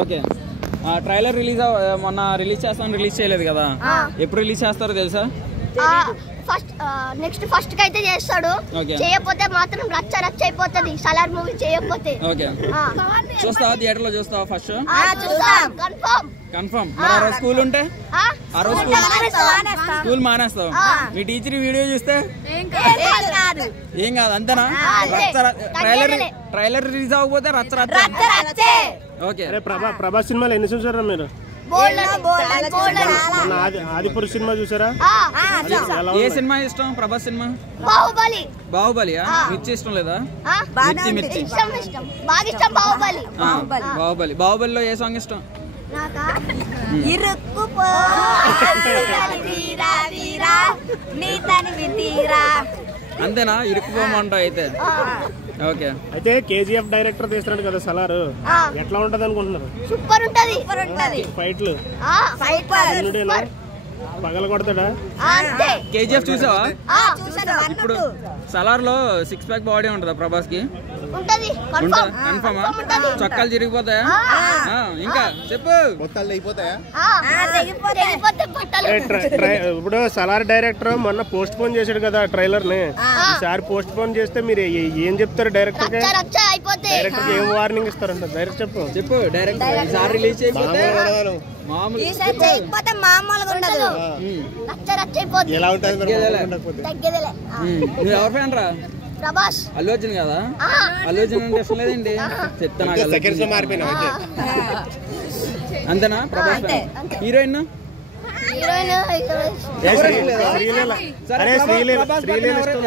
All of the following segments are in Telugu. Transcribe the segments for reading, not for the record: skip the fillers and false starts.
ఓకే ట్రైలర్ మొన్న రిలీజ్ చేస్తామని రిలీజ్ చేయలేదు కదా, ఎప్పుడు రిలీజ్ చేస్తారో తెలుసా? నెక్స్ట్ కి అయితే చేస్తాడు, చేయకపోతే మాత్రం రచ్చ అయిపోతుంది సలార్ మూవీ చేయకపోతే. ఓకే చూస్తావా, థియేటర్ లో చూస్తావా ఫస్ట్? కన్ఫర్మ్. మరి ఆ రోజు స్కూల్ ఉంటే ఆ రోజు స్కూల్ మానేస్తావు? మీ టీచర్ వీడియో చూస్తే ఏం కాదు అంతేనా? ట్రైలర్ రిలీజ్ అవ్వకపోతే రచ్చ. ఓకే ప్రభాస్ సినిమాలు ఎన్ని చూసారా మీరు? ఆదిపురుష్ సినిమా చూసారా? ఏ సినిమా ఇష్టం? ప్రభాస్ సినిమా బాహుబలి. మిర్చి ఇష్టం లేదా? బాహుబలిలో ఏ సాంగ్ ఇష్టం? అంతేనా? ఇరుక్కుపోమంటా అయితే. ఓకే అయితే కేజీఎఫ్ డైరెక్టర్ తీస్తున్నాడు కదా సలార్, ఎట్లా ఉంటది అనుకుంటున్నారు? సూపర్ ఉంటది. ఫైట్లు పగల కొడతాడా? కేజీఎఫ్ చూసావా? ఇప్పుడు సలార్ లో 6 ప్యాక్ బాడీ ఉంటుందా ప్రభాస్ కి? కన్ఫర్మా? చొక్కాలు చిరిగిపోతాయా? ఇంకా చెప్పు. ఇప్పుడు సలార్ డైరెక్టర్ మొన్న పోస్ట్ పోన్ చేశాడు కదా ట్రైలర్ ని, ఈసారి పోస్ట్ పోన్ చేస్తే మీరు ఏం చెప్తారు డైరెక్టర్ కి? డైరెక్టర్ ఏం వార్నింగ్ ఇస్తారంట? డైరెక్ట్ చెప్పు. డైరెక్టర్ ఈసారి రిలీజ్ చేయకపోతే ఎవరు ఫ్యాన్ రా? ప్రభాస్. అల్లు అర్జున్ కదా? అల్లు అర్జున్ అంటే ఇష్టం లేదండి, చెప్తాను. అంతేనా? ప్రభాస్ హీరోయిన్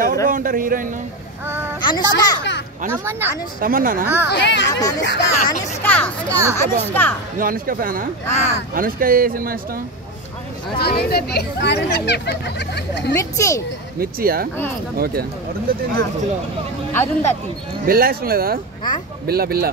ఎవరు బాగుంటారు హీరోయిన్? తమన్నానా? నువ్వు అనుష్క ఫ్యానా? అనుష్క ఏ సినిమా ఇష్టం? మిర్చియా? ఓకే. బిల్లా ఇష్టం లేదా? బిల్లా